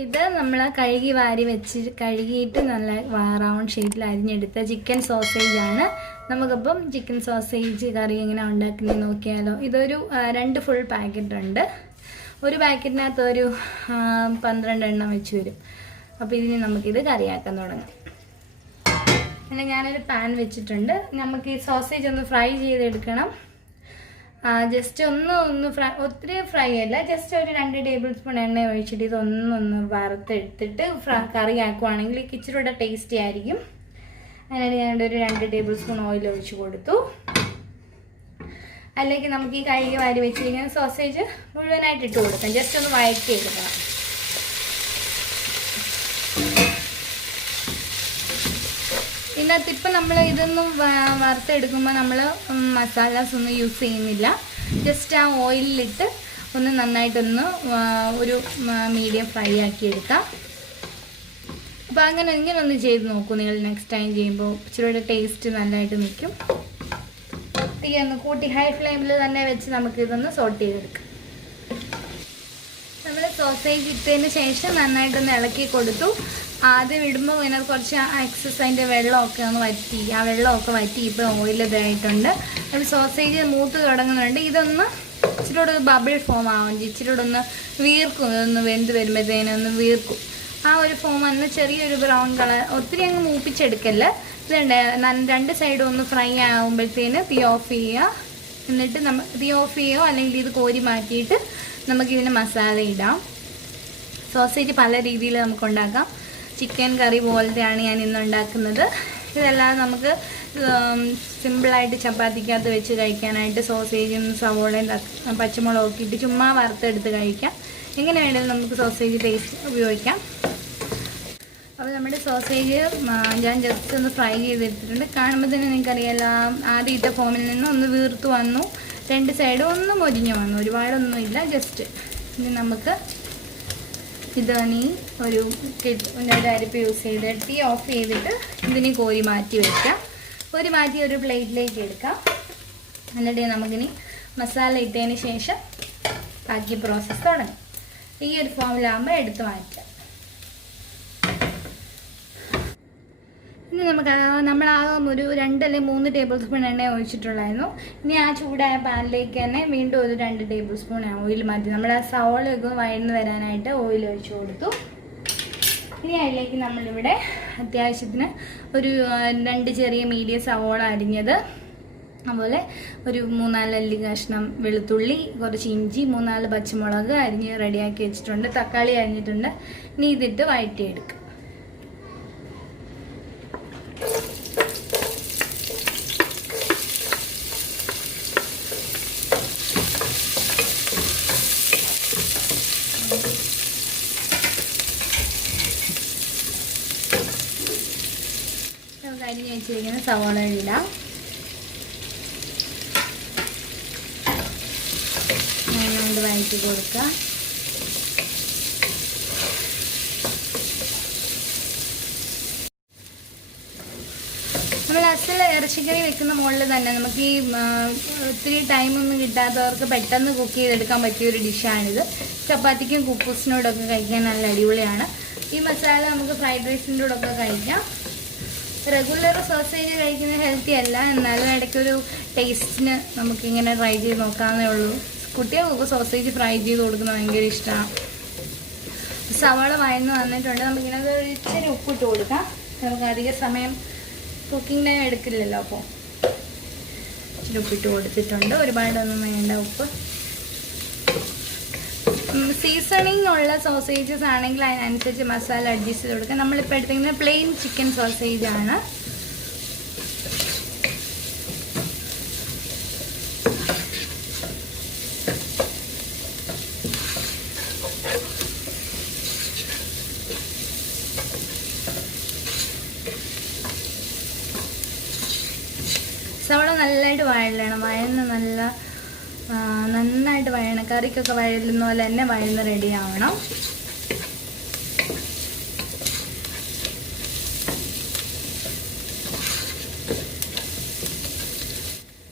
ഇത് നമ്മൾ കഴുകി വാരി വെച്ച് കഴുകിയിട്ട് നല്ല റൗണ്ട് ഷേപ്പിൽ അരിഞ്ഞെടുത്ത ചിക്കൻ സോസേജാണ്. നമുക്കിപ്പം ചിക്കൻ സോസേജ് കറി എങ്ങനെ ഉണ്ടാക്കുന്നത് നോക്കിയാലോ. ഇതൊരു 2 ഫുൾ പാക്കറ്റ് ഉണ്ട്. ഒരു പാക്കറ്റിനകത്ത് ഒരു 12 എണ്ണം വെച്ച് വരും. അപ്പോൾ ഇതിന് നമുക്കിത് കറിയാക്കാൻ തുടങ്ങാം. പിന്നെ ഞാനൊരു പാൻ വെച്ചിട്ടുണ്ട്. നമുക്ക് ഈ സോസേജ് ഒന്ന് ഫ്രൈ ചെയ്തെടുക്കണം. ജസ്റ്റ് ഒന്ന് ഫ്രൈ, ഒത്തിരി ഫ്രൈ അല്ല, ജസ്റ്റ് ഒരു 2 ടേബിൾ സ്പൂൺ എണ്ണ ഒഴിച്ചിട്ട് ഇതൊന്ന് വറുത്തെടുത്തിട്ട് കറി ആക്കുവാണെങ്കിൽ ഇച്ചിരിയുടെ ടേസ്റ്റി ആയിരിക്കും. അതിനായിട്ട് ഞാനൊരു 2 ടേബിൾ സ്പൂൺ ഓയിൽ ഒഴിച്ച് കൊടുത്തു. അല്ലെങ്കിൽ നമുക്ക് ഈ കഴുകി വാരി വെച്ചിരിക്കുന്ന സോസേജ് മുഴുവനായിട്ട് ഇട്ട് കൊടുക്കാം. ജസ്റ്റ് ഒന്ന് വഴറ്റി എടുക്കണം. ഇതിനകത്ത് ഇപ്പം നമ്മൾ ഇതൊന്നും വറുത്തെടുക്കുമ്പോൾ നമ്മൾ മസാലാസ് ഒന്നും യൂസ് ചെയ്യുന്നില്ല. ജസ്റ്റ് ആ ഓയിലിലിട്ട് ഒന്ന് നന്നായിട്ടൊന്ന് ഒരു മീഡിയം ഫ്രൈ ആക്കി എടുക്കാം. അപ്പോൾ ഇങ്ങനെ ഒന്ന് ചെയ്ത് നോക്കൂ നിങ്ങൾ. നെക്സ്റ്റ് ടൈം ചെയ്യുമ്പോൾ ഇച്ചിരിയുടെ ടേസ്റ്റ് നല്ലതായിട്ട് നിൽക്കും. തീ ഒന്ന് കൂട്ടി ഹൈ ഫ്ലെയിമിൽ തന്നെ വെച്ച് നമുക്കിതൊന്ന് സോട്ട് ചെയ്തെടുക്കാം. നമ്മൾ സോസേജ് ഇട്ടതിന് ശേഷം നന്നായിട്ടൊന്ന് ഇളക്കി കൊടുത്തു. ആദ്യം ഇടുമ്പോൾ ഇതിനകത്ത് കുറച്ച് എക്സസ് അതിൻ്റെ വെള്ളമൊക്കെ ഒന്ന് വറ്റി, ആ വെള്ളമൊക്കെ വറ്റി ഇപ്പോൾ ഓയിൽ ഇതായിട്ടുണ്ട്. അപ്പോൾ സോസേജ് മൂത്ത് തുടങ്ങുന്നുണ്ട്. ഇതൊന്ന് ഇച്ചിരിയോടെ ബബിൾ ഫോം ആവും, ഇച്ചിരിയോടെ ഒന്ന് വീർക്കും. ഇതൊന്ന് വെന്ത് വരുമ്പോഴത്തേനൊന്ന് വീർക്കും. ആ ഒരു ഫോം വന്ന് ചെറിയൊരു ബ്രൗൺ കളർ, ഒത്തിരി അങ്ങ് മൂപ്പിച്ചെടുക്കല്ല. ഇതുണ്ട് 2 സൈഡും ഒന്ന് ഫ്രൈ ആകുമ്പോഴത്തേന് തീ ഓഫ് ചെയ്യുക. എന്നിട്ട് തീ ഓഫ് ചെയ്യുകയോ അല്ലെങ്കിൽ ഇത് കോരി മാറ്റിയിട്ട് നമുക്കിതിന് മസാല ഇടാം. സോസേജ് പല രീതിയിൽ നമുക്ക് ഉണ്ടാക്കാം. ചിക്കൻ കറി പോലത്തെയാണ് ഞാൻ ഇന്ന് ഉണ്ടാക്കുന്നത്. ഇതല്ലാതെ നമുക്ക് സിമ്പിളായിട്ട് ചപ്പാത്തിക്കകത്ത് വെച്ച് കഴിക്കാനായിട്ട് സോസേജും സവോളയും പച്ചമുളകും ഒക്കെ ഇട്ട് ചുമ്മാ വറുത്തെടുത്ത് കഴിക്കാം. എങ്ങനെ വേണമെങ്കിലും നമുക്ക് സോസേജ് ടേസ്റ്റ് ഉപയോഗിക്കാം. അപ്പോൾ നമ്മുടെ സോസേജ് ഞാൻ ജസ്റ്റ് ഒന്ന് ഫ്രൈ ചെയ്തെടുത്തിട്ടുണ്ട്. കാണുമ്പോൾ തന്നെ നിങ്ങൾക്കറിയാലോ, ആദ്യം ഇട്ട ഫോമിൽ നിന്ന് ഒന്ന് വീർത്ത് വന്നു, 2 സൈഡും ഒന്ന് മൊരിഞ്ഞു വന്നു, ഒരുപാടൊന്നുമില്ല. ജസ്റ്റ് ഇനി നമുക്ക് ഇതീ ഒരു അരിപ്പ് യൂസ് ചെയ്തിട്ട് തീ ഓഫ് ചെയ്തിട്ട് ഇതിനെ കോരി മാറ്റി വയ്ക്കാം. കോരി മാറ്റി ഒരു പ്ലേറ്റിലേക്ക് എടുക്കാം. എന്നിട്ട് നമുക്കിനി മസാല ഇട്ടതിന് ശേഷം ബാക്കി പ്രോസസ്സ് തുടങ്ങാം. ഈ ഒരു ഫോമിലാകുമ്പോൾ എടുത്ത് മാറ്റാം. ഇനി നമുക്ക് നമ്മളാകും ഒരു 2 അല്ലെങ്കിൽ 3 ടേബിൾ സ്പൂൺ എണ്ണ ഒഴിച്ചിട്ടുള്ളായിരുന്നു. ഇനി ആ ചൂടായ പാനിലേക്ക് തന്നെ വീണ്ടും ഒരു 2 ടേബിൾ സ്പൂൺ ഓയിൽ മാറ്റി നമ്മൾ ആ സവോളയൊക്കെ വഴന്ന് വരാനായിട്ട് ഓയിൽ ഒഴിച്ച് കൊടുത്തു. ഇനി അതിലേക്ക് നമ്മളിവിടെ അത്യാവശ്യത്തിന് ഒരു 2 ചെറിയ മീഡിയം സവോള അരിഞ്ഞത്, അതുപോലെ ഒരു 3-4 അല്ലി കഷ്ണം വെളുത്തുള്ളി, കുറച്ച് ഇഞ്ചി, 3-4 പച്ചമുളക് അരിഞ്ഞ് റെഡിയാക്കി വെച്ചിട്ടുണ്ട്. തക്കാളി അരിഞ്ഞിട്ടുണ്ട്. ഇനി ഇതിട്ട് വഴറ്റിയെടുക്കുക. അരിഞ്ഞ് വെച്ചിരിക്കുന്ന സവോള ഇടാം. നന്നായിട്ട് വഴറ്റി കൊടുക്കുക. നമ്മൾ അസൽ ഇറച്ചിക്കറി വെക്കുന്ന മുകളിൽ തന്നെ നമുക്ക് ഈ ഒത്തിരി ടൈമൊന്നും കിട്ടാത്തവർക്ക് പെട്ടെന്ന് കുക്ക് ചെയ്തെടുക്കാൻ പറ്റിയൊരു ഡിഷാണിത്. ചപ്പാത്തിക്കും കുക്കൂസിനോടൊക്കെ കഴിക്കാൻ നല്ല അടിപൊളിയാണ്. ഈ മസാല നമുക്ക് ഫ്രൈഡ് റൈസിൻ്റെ കൂടെയൊക്കെ കഴിക്കാം. റെഗുലർ സോസേജ് കഴിക്കുന്നത് ഹെൽത്തി അല്ല, എന്നാലും ഇടയ്ക്കൊരു ടേസ്റ്റിന് നമുക്കിങ്ങനെ ട്രൈ ചെയ്ത് നോക്കാവുന്നേ ഉള്ളൂ. കുട്ടികൾക്കൊക്കെ സോസേജ് ഫ്രൈ ചെയ്ത് കൊടുക്കുന്നത് ഭയങ്കര ഇഷ്ടമാണ്. സവാള വഴന്ന് വന്നിട്ടുണ്ട്. നമുക്കിനത് ഇച്ചിരി ഉപ്പിട്ട് കൊടുക്കാം. നമുക്ക് അധിക സമയം കുക്കിംഗ് ടൈം എടുക്കില്ലല്ലോ. അപ്പോൾ ഇച്ചിരി ഉപ്പിട്ട് കൊടുത്തിട്ടുണ്ട്. ഒരുപാടൊന്നും വേണ്ട ഉപ്പ്. സീസണിങ് ഉള്ള സോസേജസ് ആണെങ്കിൽ അതിനനുസരിച്ച് മസാല അഡ്ജസ്റ്റ് ചെയ്ത് കൊടുക്കാം. നമ്മളിപ്പോൾ എടുത്തിരിക്കുന്നത് പ്ലെയിൻ ചിക്കൻ സോസേജ് ആണ്. സവോള നല്ലതായിട്ട് വഴലണം. നന്നായിട്ട് വഴണം. കറിക്കൊക്കെ വഴലുന്ന പോലെ തന്നെ വഴന്ന് റെഡി ആവണം.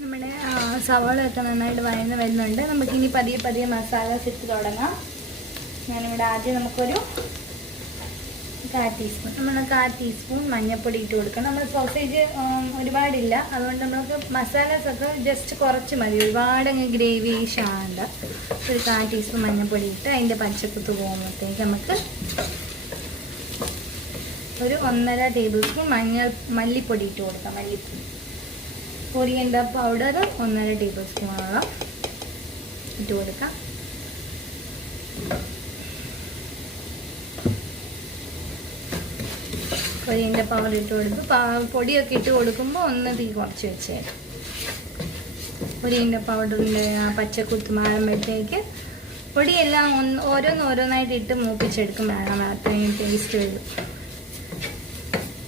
നമ്മുടെ സവോളയൊക്കെ നന്നായിട്ട് വഴന്ന് വരുന്നുണ്ട്. നമുക്കിനി പതിയെ മസാല ഇട്ട് തുടങ്ങാം. ഞാനിവിടെ ആദ്യം നമുക്കൊരു കാൽ ടീസ്പൂൺ നമ്മൾ കാൽ ടീസ്പൂൺ മഞ്ഞൾപ്പൊടി ഇട്ട് കൊടുക്കണം. നമ്മൾ സോസേജ് ഒരുപാടില്ല, അതുകൊണ്ട് നമുക്ക് മസാലാസൊക്കെ ജസ്റ്റ് കുറച്ച് മതി, ഒരുപാടങ്ങ് ഗ്രേവി ആകണ്ട. ഒരു കാൽ ടീസ്പൂൺ മഞ്ഞൾപ്പൊടി ഇട്ട് അതിൻ്റെ പച്ചക്കുത്ത് പോകുമ്പോഴത്തേക്ക് നമുക്ക് ഒരു 1.5 ടേബിൾ സ്പൂൺ മല്ലിപ്പൊടി ഇട്ട് കൊടുക്കാം. മല്ലിപ്പൊടി കൊറിയൻഡർ പൗഡർ 1.5 ടേബിൾ സ്പൂണോളം ഇട്ട് കൊടുക്കാം. കൊറിയൻഡർ പൗഡർ ഇട്ട് കൊടുത്ത് പൊടിയൊക്കെ ഇട്ട് കൊടുക്കുമ്പോൾ ഒന്ന് തീ കുറച്ച് വെച്ചേരും. കൊറിയൻഡർ പൗഡറിൻ്റെ ആ പച്ചക്കുത്ത് മാറുമ്പോഴത്തേക്ക് പൊടിയെല്ലാം ഓരോന്നായിട്ട് ഇട്ട് മൂപ്പിച്ചെടുക്കും വേണം, അത്രയും ടേസ്റ്റ് വരും.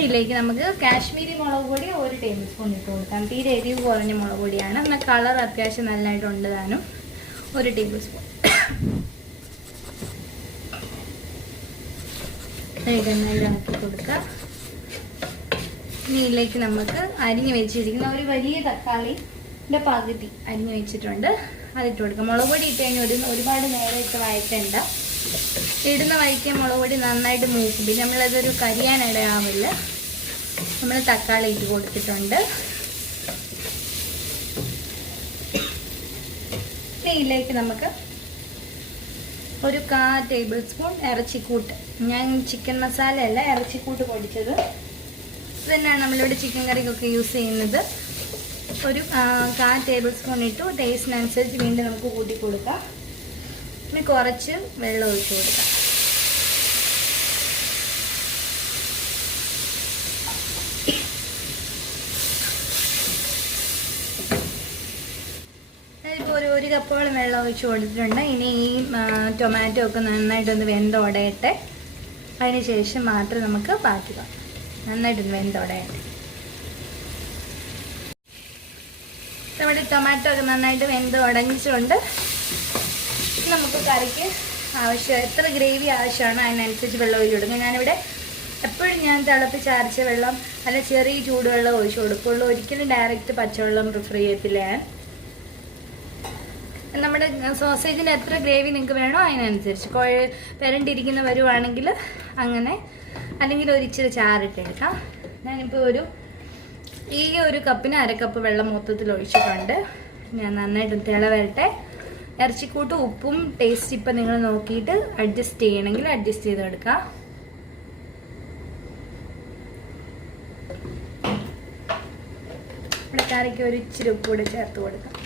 ഇതിലേക്ക് നമുക്ക് കാശ്മീരി മുളക് പൊടി 1 ടേബിൾ സ്പൂൺ ഇട്ട് കൊടുക്കാം. തീരെ എരിവ് കുറഞ്ഞ മുളക് പൊടിയാണ്, എന്നാൽ കളർ അത്യാവശ്യം നല്ലതായിട്ടുണ്ട് താനും. 1 ടേബിൾ സ്പൂൺ ഇളക്കി കൊടുക്കാം. ഇനി ഇതിലേക്ക് നമുക്ക് അരിഞ്ഞ് വെച്ചിരിക്കുന്ന ഒരു വലിയ തക്കാളിൻ്റെ പകുതി അരിഞ്ഞ് വെച്ചിട്ടുണ്ട്, അതിട്ട് കൊടുക്കാം. മുളക് പൊടി ഇട്ട് കഴിഞ്ഞാൽ ഒരുപാട് നേരം ഇട്ട് വഴറ്റണ്ട. ഇടുന്ന വഴിക്ക് മുളക് പൊടി നന്നായിട്ട് മൂക്കും, പിന്നെ നമ്മളതൊരു കരിയാനിടയാവില്ല. നമ്മൾ തക്കാളി ഇട്ട് കൊടുത്തിട്ടുണ്ട്. ഇതിലേക്ക് നമുക്ക് ഒരു 1/4 ടേബിൾ സ്പൂൺ ഇറച്ചിക്കൂട്ട്, ഞാൻ ചിക്കൻ മസാല അല്ല ഇറച്ചിക്കൂട്ട് പൊടിച്ചത്, ഇതന്നെയാണ് നമ്മളിവിടെ ചിക്കൻ കറിക്കൊക്കെ യൂസ് ചെയ്യുന്നത്. ഒരു 1/4 ടേബിൾ സ്പൂൺ ഇട്ടു. ടേസ്റ്റിനനുസരിച്ച് വീണ്ടും നമുക്ക് കൂട്ടി കൊടുക്കാം. ഇനി കുറച്ച് വെള്ളം ഒഴിച്ച് കൊടുക്കാം. ഇപ്പോൾ ഒരു കപ്പോളം വെള്ളം ഒഴിച്ച് കൊടുത്തിട്ടുണ്ട്. ഇനി ഈ ടൊമാറ്റോ ഒക്കെ നന്നായിട്ടൊന്ന് വെന്തോടയട്ടെ, അതിന് ശേഷം മാത്രം നമുക്ക് ബാക്കി നന്നായിട്ടൊന്ന് വെന്തോടയട്ടെ. നമ്മുടെ ടൊമാറ്റോ ഒക്കെ നന്നായിട്ട് വെന്ത് ഉടഞ്ഞിട്ടുണ്ട്. നമുക്ക് കറിക്ക് എത്ര ഗ്രേവി ആവശ്യമാണ് അതിനനുസരിച്ച് വെള്ളം ഒഴിച്ച് കൊടുക്കുക. ഞാനിവിടെ എപ്പോഴും ഞാൻ തിളപ്പിച്ചരച്ച വെള്ളം അല്ല ചെറിയ ചൂടുവെള്ളം ഒഴിച്ച് കൊടുക്കുള്ളൂ, ഒരിക്കലും ഡയറക്റ്റ് പച്ചവെള്ളം പ്രിഫർ ചെയ്യത്തില്ല ഞാൻ. നമ്മുടെ സോസേജിന് എത്ര ഗ്രേവി നിങ്ങൾക്ക് വേണോ അതിനനുസരിച്ച് പെരണ്ടിരിക്കുന്ന വരുവാണെങ്കിൽ അങ്ങനെ, അല്ലെങ്കിൽ ഒരു ഇച്ചിരി ചാറിട്ടെടുക്കാം. ഞാനിപ്പോൾ ഈ ഒരു കപ്പിന് 1/2 കപ്പ് വെള്ളം മൊത്തത്തിൽ ഒഴിച്ചിട്ടുണ്ട്. ഞാൻ നന്നായിട്ട് തിള വരട്ടെ. ഇറച്ചിക്കൂട്ട് ഉപ്പും ടേസ്റ്റ് ഇപ്പം നിങ്ങൾ നോക്കിയിട്ട് അഡ്ജസ്റ്റ് ചെയ്യണമെങ്കിൽ അഡ്ജസ്റ്റ് ചെയ്തെടുക്കാം. ഇവിടെ കറിക്ക് ഒരു ഇച്ചിരി ഉപ്പ് കൂടെ ചേർത്ത് കൊടുക്കാം.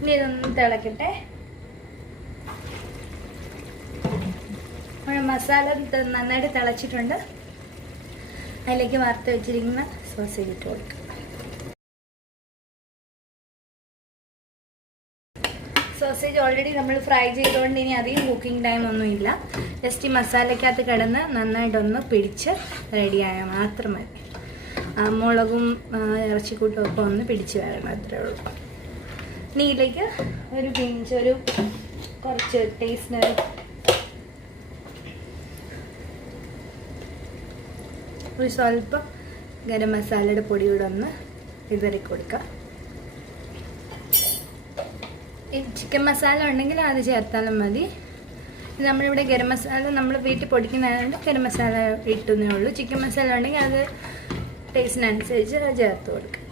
ഇനി ഇതൊന്ന് തിളക്കട്ടെ. മസാല നന്നായിട്ട് തിളച്ചിട്ടുണ്ട്. അതിലേക്ക് വറുത്ത് വെച്ചിരിക്കുന്ന സോസേജ് ഇട്ട് കൊടുക്കുക. സോസേജ് ഓൾറെഡി നമ്മൾ ഫ്രൈ ചെയ്തുകൊണ്ട് ഇനി അധികം കുക്കിംഗ് ടൈം ഒന്നുമില്ല. ജസ്റ്റ് ഈ മസാലയ്ക്കകത്ത് കിടന്ന് നന്നായിട്ടൊന്ന് പിടിച്ച് റെഡിയായാൽ മാത്രം മതി. മുളകും ഇറച്ചിക്കൂട്ടും ഒക്കെ ഒന്ന് പിടിച്ച് വരണം, അത്രേ ഉള്ളൂ. ഇനി ഇതിലേക്ക് ഒരു കുറച്ച് ടേസ്റ്റിന് ഒരു സ്വല്പം ഗരം മസാലയുടെ പൊടി കൂടെ ഒന്ന് വിതറി കൊടുക്കുക. ചിക്കൻ മസാല ഉണ്ടെങ്കിൽ അത് ചേർത്താലും മതി. നമ്മളിവിടെ ഗരം മസാല നമ്മൾ വീട്ടിൽ പൊടിക്കുന്നതായതുകൊണ്ട് ഗരം മസാല ഇട്ടുന്നേ ഉള്ളൂ. ചിക്കൻ മസാല ഉണ്ടെങ്കിൽ അത് ടേസ്റ്റിനനുസരിച്ച് അത് ചേർത്ത് കൊടുക്കുക.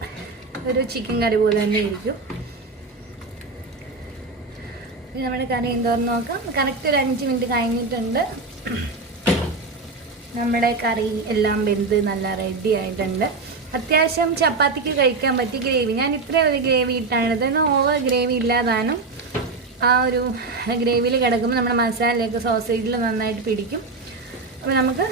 ഒരു ചിക്കൻ കറി പോലെ തന്നെ ഇരിക്കും. ഇനി നമ്മുടെ കറി എന്തോന്ന് നോക്കാം. കറക്റ്റ് ഒരു 5 മിനിറ്റ് കഴിഞ്ഞിട്ടുണ്ട്. നമ്മുടെ കറി എല്ലാം വെന്ത് നല്ല റെഡി ആയിട്ടുണ്ട്. അത്യാവശ്യം ചപ്പാത്തിക്ക് കഴിക്കാൻ പറ്റിയ ഗ്രേവി. ഞാൻ ഇത്രയും ഒരു ഗ്രേവി ഇട്ടാണ്, എന്നാൽ ഓവർ ഗ്രേവി ഇല്ലാതാനും ആ ഒരു ഗ്രേവിയിൽ കിടക്കുമ്പോൾ നമ്മുടെ മസാലയൊക്കെ സോസേജിൽ നന്നായിട്ട് പിടിക്കും. അപ്പോൾ നമുക്ക്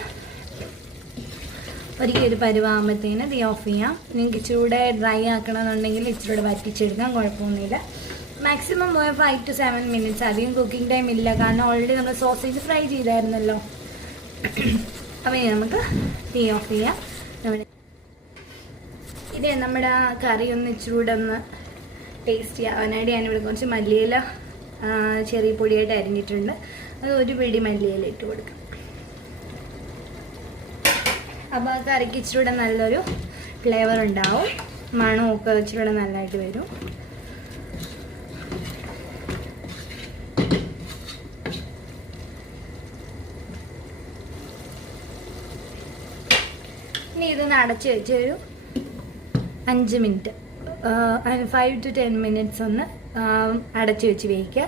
ഒരു പരുവാകുമ്പോഴത്തേന് തീ ഓഫ് ചെയ്യാം. നിങ്ങൾക്ക് ഇച്ചിരൂടെ ഡ്രൈ ആക്കണമെന്നുണ്ടെങ്കിൽ ഇച്ചിരൂടെ വറ്റിച്ചെടുക്കാം, കുഴപ്പമൊന്നുമില്ല. മാക്സിമം 5 to 7 മിനിറ്റ്സ്, അധികം കുക്കിംഗ് ടൈം ഇല്ല, കാരണം ഓൾറെഡി നമ്മൾ സോസേജ് ഫ്രൈ ചെയ്തായിരുന്നല്ലോ. അപ്പോൾ നമുക്ക് തീ ഓഫ് ചെയ്യാം. ഇതേ നമ്മുടെ ആ കറി ഒന്ന് ഇച്ചിരൂടെ ഒന്ന് ടേസ്റ്റ് ചെയ്യാനായിട്ട് ഞാനിവിടെ കുറച്ച് മല്ലിയില ചെറിയ പൊടിയായിട്ട് അരിഞ്ഞിട്ടുണ്ട്. അത് ഒരു പിടി മല്ലിയില ഇട്ട് കൊടുക്കാം. അപ്പോൾ ആ കറിക്ക് ഇച്ചിരൂടെ നല്ലൊരു ഫ്ലേവർ ഉണ്ടാവും. മണമൊക്കെ ഇച്ചിരി നല്ലതായിട്ട് വരും. ഇനി ഇതൊന്ന് അടച്ച് വെച്ച് ഒരു 5 മിനിറ്റ് 5 to 10 മിനിറ്റ്സ് ഒന്ന് അടച്ച് വെച്ച് വേവിക്കുക.